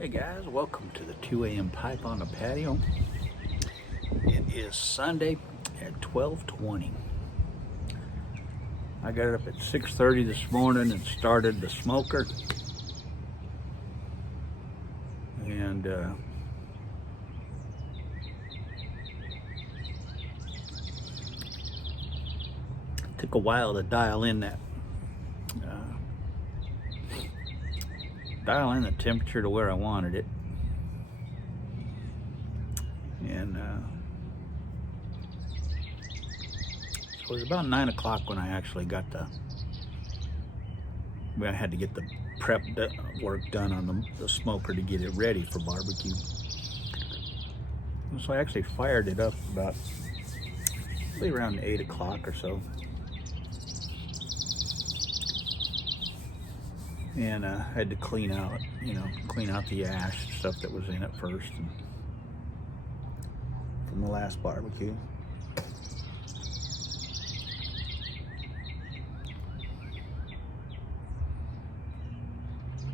Hey guys, welcome to the 2 a.m. pipe on the patio. It is Sunday at 12:20. I got up at 6:30 this morning and started the smoker. And took a while to dial in the temperature to where I wanted it. And so it was about 9 o'clock when I actually got I had to get the prep work done on the smoker to get it ready for barbecue. And so I actually fired it up about probably around 8 o'clock or so. And I had to clean out the ash and stuff that was in it first from the last barbecue.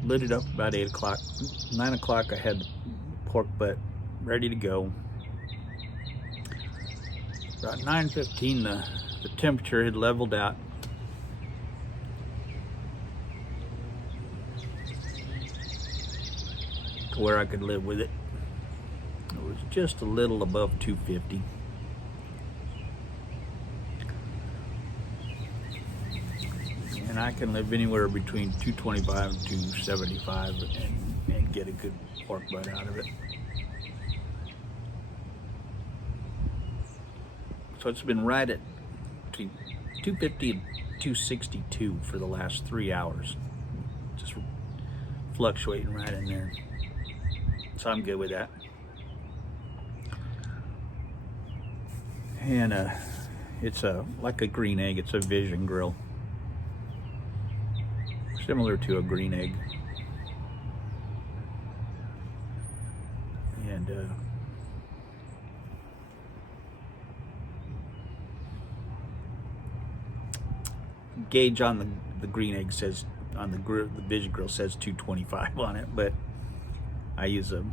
Lit it up about 8 o'clock. 9 o'clock I had the pork butt ready to go. About 9:15 the temperature had leveled out. To where I could live with it. It was just a little above 250. And I can live anywhere between 225 and 275 and get a good pork butt out of it. So it's been right at between 250 and 262 for the last 3 hours. Just fluctuating right in there. So I'm good with that. And it's like a green egg. It's a Vision grill, similar to a green egg. And gauge on the green egg says on the Vision grill says 225 on it, but I use an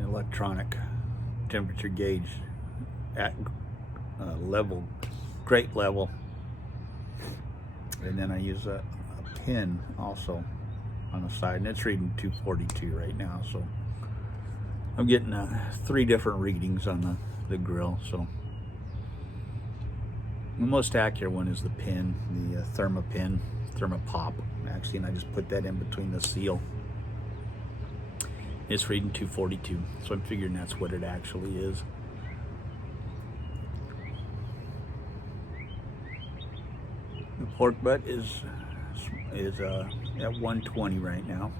electronic temperature gauge at grate level, and then I use a pin also on the side, and it's reading 242 right now. So I'm getting 3 different readings on the grill. So the most accurate one is the pin, the Thermopop actually, and I just put that in between the seal. It's reading 242, so I'm figuring that's what it actually is. The pork butt is at 120 right now,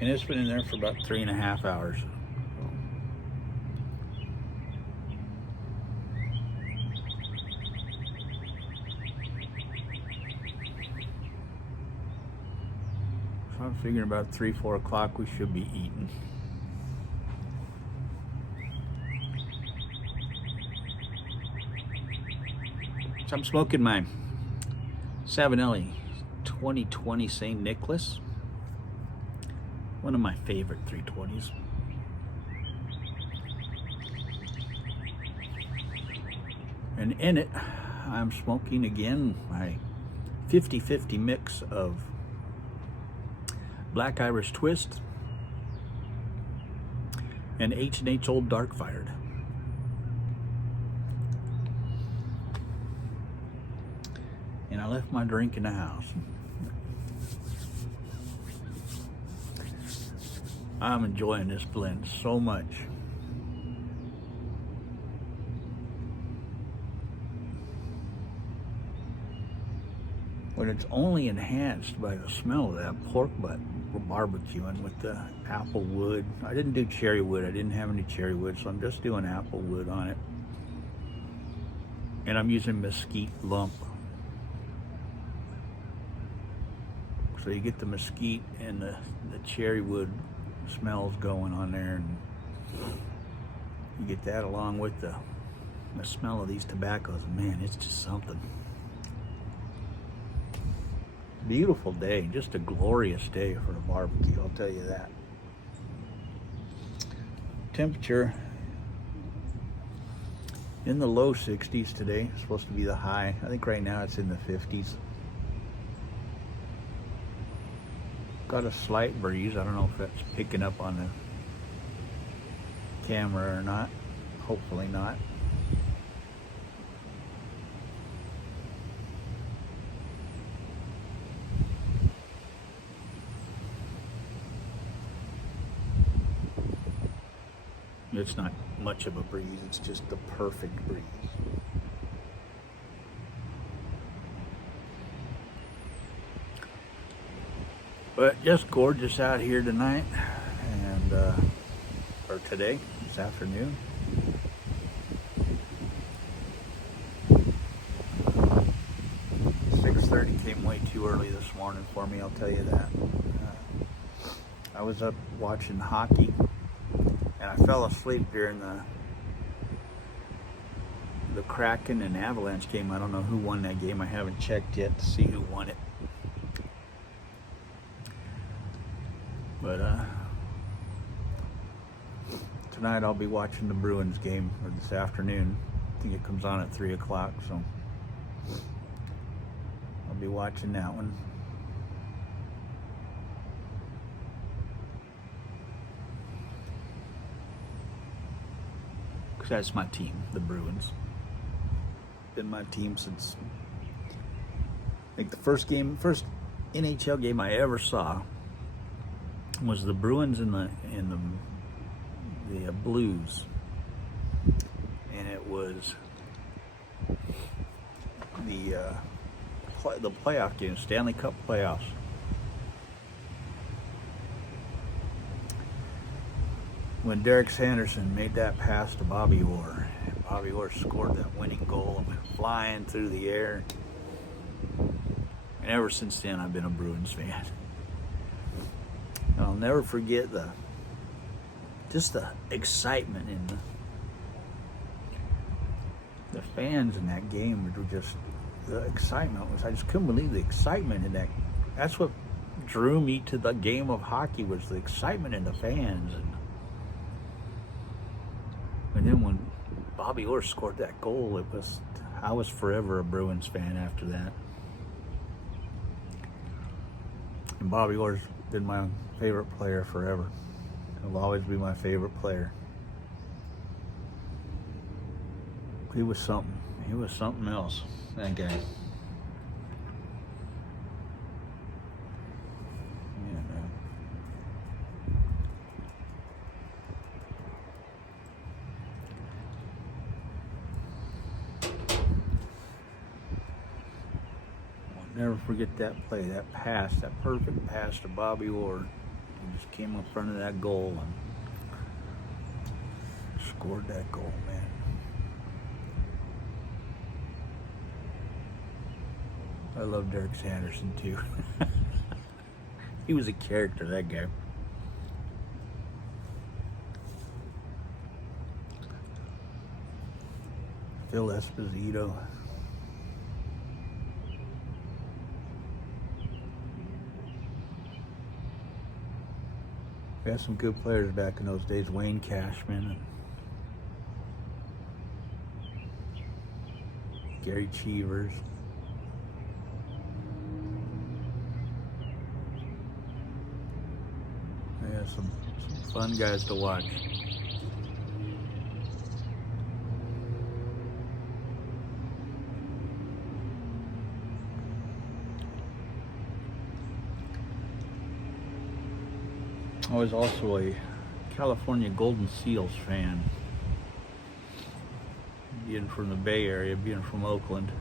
and it's been in there for about 3.5 hours. I'm figuring about 3-4 o'clock we should be eating. So I'm smoking my Savinelli 2020 St. Nicholas, one of my favorite 320s. And in it, I'm smoking again my 50-50 mix of Black Irish Twist and H&H Old Dark Fired. And I left my drink in the house. I'm enjoying this blend so much. But it's only enhanced by the smell of that pork butt we're barbecuing with the apple wood. I didn't do cherry wood. I didn't have any cherry wood, so I'm just doing apple wood on it. And I'm using mesquite lump. So you get the mesquite and the cherry wood smells going on there, and you get that along with the smell of these tobaccos. Man, it's just something. Beautiful day, just a glorious day for a barbecue, I'll tell you that. Temperature in the low 60s today. It's supposed to be the high. I think right now it's in the 50s. Got a slight breeze. I don't know if that's picking up on the camera or not. Hopefully not. It's not much of a breeze, it's just the perfect breeze. But just gorgeous out here tonight, and or today, this afternoon. .6:30 came way too early this morning for me, I'll tell you that. I was up watching hockey, and I fell asleep during the Kraken and Avalanche game. I don't know who won that game. I haven't checked yet to see who won it. But tonight I'll be watching the Bruins game, or this afternoon. I think it comes on at 3 o'clock, so I'll be watching that one. Because that's my team, the Bruins. Been my team since, I think the first NHL game I ever saw was the Bruins and the Blues, and it was the playoff game, Stanley Cup playoffs. When Derek Sanderson made that pass to Bobby Orr, Bobby Orr scored that winning goal and went flying through the air. And ever since then, I've been a Bruins fan. And I'll never forget the excitement in the fans in that game. Were just, the excitement was, I just couldn't believe the excitement in that. That's what drew me to the game of hockey, was the excitement in the fans. And then when Bobby Orr scored that goal, I was forever a Bruins fan after that. And Bobby Orr's been my favorite player forever. He'll always be my favorite player. He was something. He was something else, that guy. Yeah, man. I'll never forget that play, that pass, that perfect pass to Bobby Orr. He just came in front of that goal and scored that goal, man. I love Derek Sanderson too. He was a character, that guy. Phil Esposito. We had some good players back in those days. Wayne Cashman and Gary Cheevers. Yeah, some fun guys to watch. I was also a California Golden Seals fan. Being from the Bay Area, being from Oakland.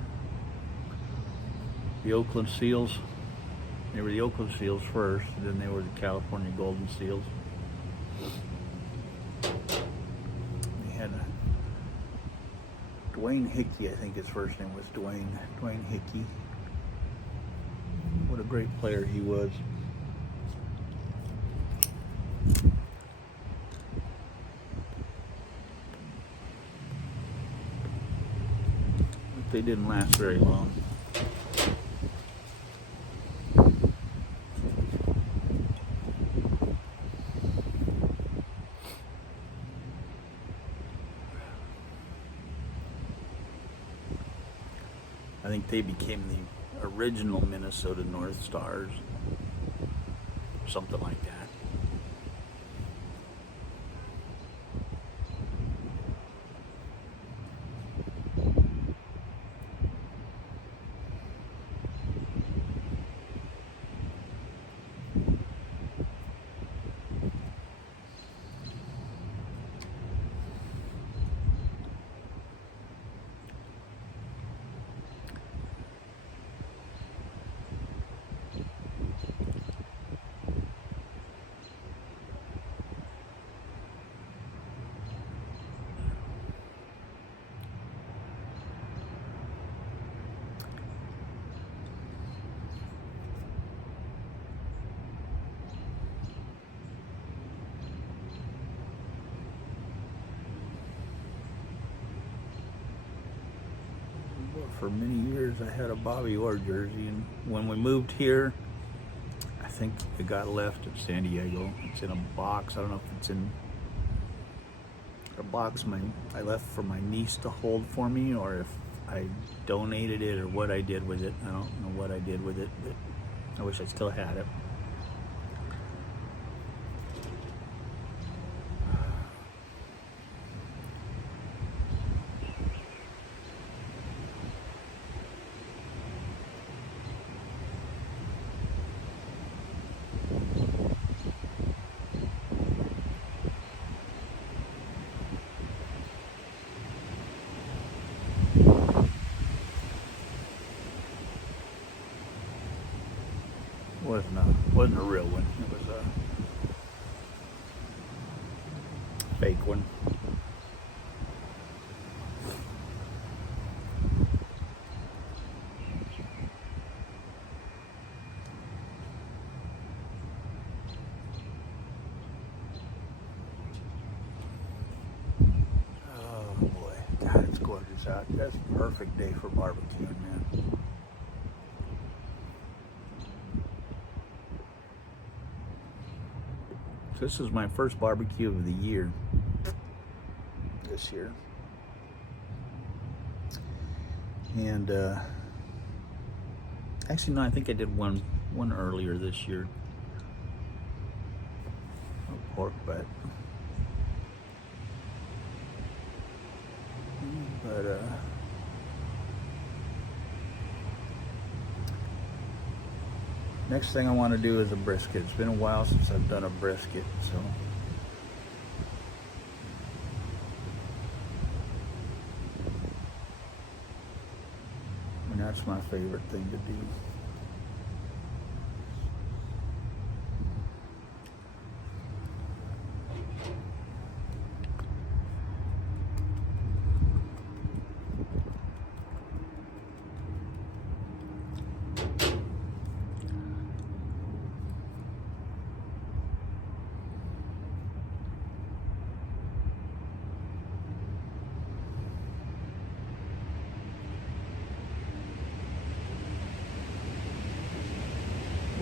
The Oakland Seals. They were the Oakland Seals first, then they were the California Golden Seals. They had Dwayne Hickey, I think his first name was Dwayne Hickey. What a great player he was. But they didn't last very long. I think they became the original Minnesota North Stars, something like that. For many years I had a Bobby Orr jersey, and when we moved here, I think it got left in San Diego. It's in a box. I don't know if it's in a box I left for my niece to hold for me, or if I donated it, or what I did with it. I don't know what I did with it, but I wish I still had it. Wasn't a real one. It was a fake one. Oh boy, God, it's gorgeous out. That's a perfect day for barbecuing, man. This is my first barbecue of the year, this year. And actually, no, I think I did one earlier this year. A pork butt. But next thing I want to do is a brisket. It's been a while since I've done a brisket, so. And that's my favorite thing to do.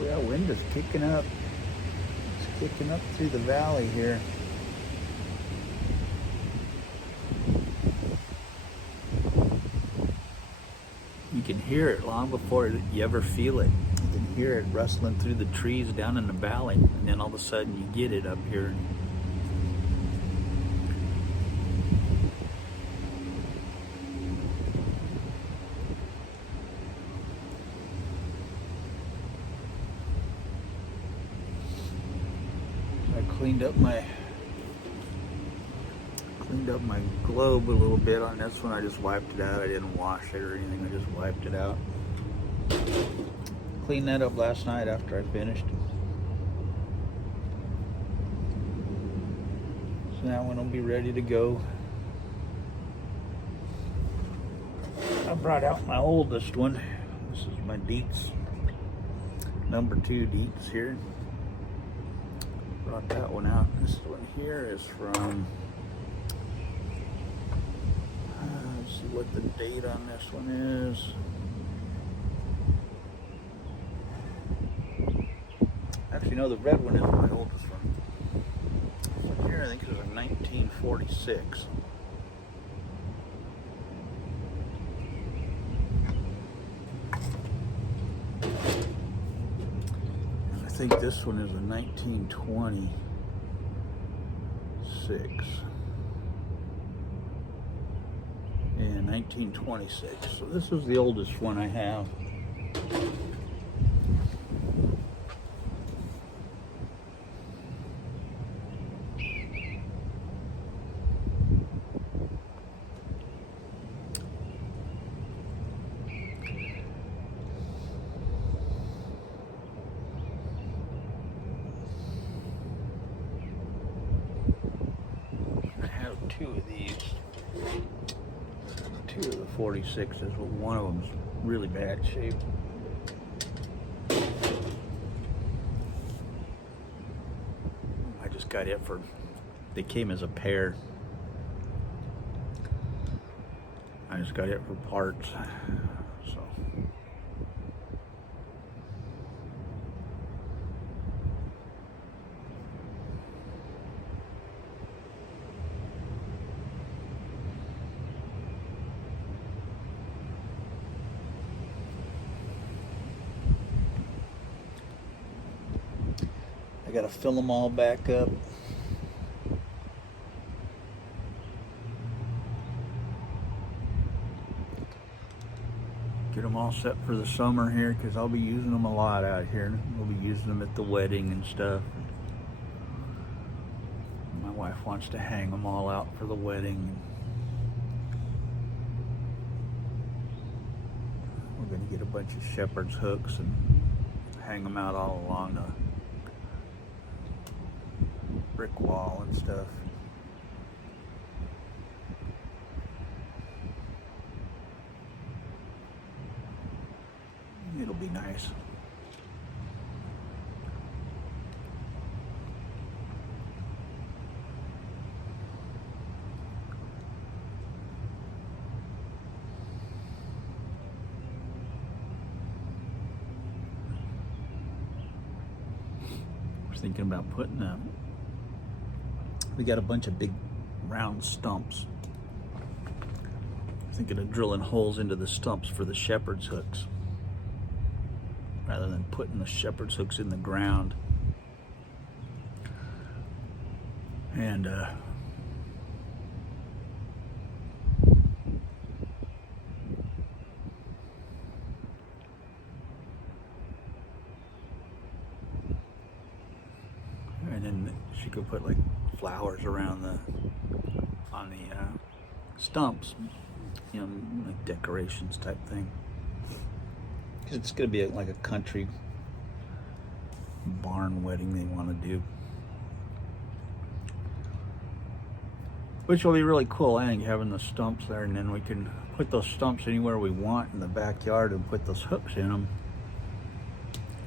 Yeah, wind is kicking up. It's kicking up through the valley here. You can hear it long before you ever feel it. You can hear it rustling through the trees down in the valley, and then all of a sudden you get it up here. Cleaned up my globe a little bit on this one. I just wiped it out. I didn't wash it or anything. I just wiped it out. cleaned that up last night after I finished. So now one will be ready to go. I brought out my oldest one. This is my Dietz, number 2 Dietz here. Brought that one out. This one here is from, let's see what the date on this one is. Actually, no, the red one is my oldest one. This one here, I think it was in 1946. I think this one is a 1926. Yeah, 1926. So this is the oldest one I have. Two of these, 2 of the 46s, but one of them's really bad shape. I just got it for, they came as a pair. I just got it for parts, so. I gotta fill them all back up. Get them all set for the summer here, because I'll be using them a lot out here. We'll be using them at the wedding and stuff. My wife wants to hang them all out for the wedding. We're gonna get a bunch of shepherd's hooks and hang them out all along the brick wall and stuff. It'll be nice. I was thinking about putting we got a bunch of big round stumps. I'm thinking of drilling holes into the stumps for the shepherd's hooks, rather than putting the shepherd's hooks in the ground. And then she could put like flowers around on the stumps, you know, like decorations type thing. Because it's going to be like a country barn wedding they want to do, which will be really cool, I think, having the stumps there, and then we can put those stumps anywhere we want in the backyard and put those hooks in them.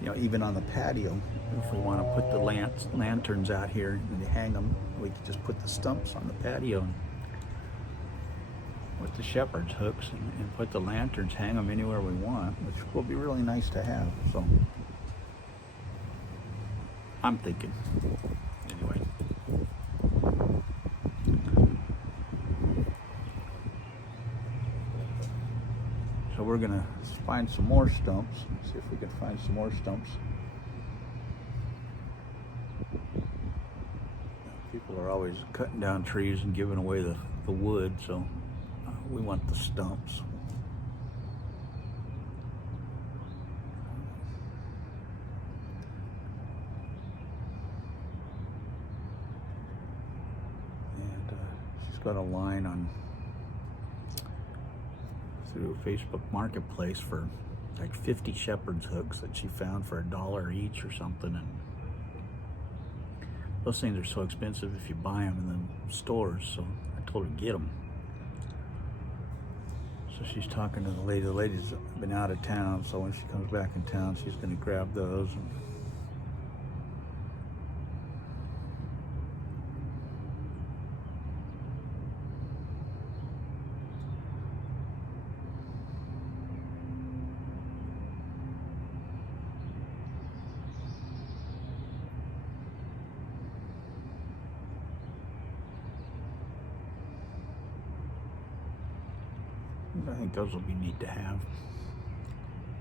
You know, even on the patio, if we want to put the lanterns out here and hang them, we can just put the stumps on the patio with the shepherd's hooks and put the lanterns, hang them anywhere we want, which will be really nice to have. So I'm thinking, anyway. So we're gonna find some more stumps, see if we can find some more stumps. People are always cutting down trees and giving away the wood, so we want the stumps. And she's got a line on through Facebook Marketplace for like 50 shepherd's hooks that she found for $1 each or something, and those things are so expensive if you buy them in the stores, so I told her to get them. So she's talking to the lady. The lady's been out of town, so when she comes back in town, she's going to grab those. And I think those will be neat to have.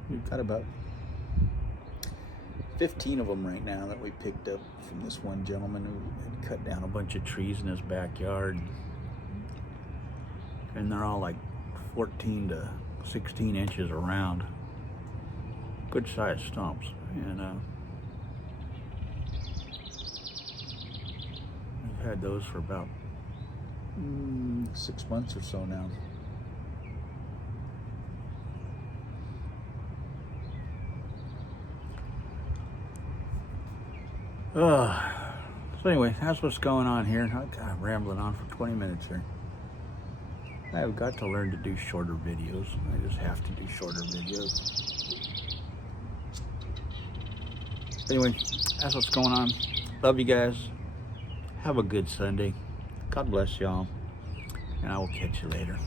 We've got about 15 of them right now that we picked up from this one gentleman who had cut down a bunch of trees in his backyard. And they're all like 14 to 16 inches around. Good sized stumps. And we've had those for about 6 months or so now. So anyway, that's what's going on here. I'm rambling on for 20 minutes here. I have got to learn to do shorter videos. I just have to do shorter videos. Anyway, that's what's going on. Love you guys. Have a good Sunday. God bless y'all. And I will catch you later.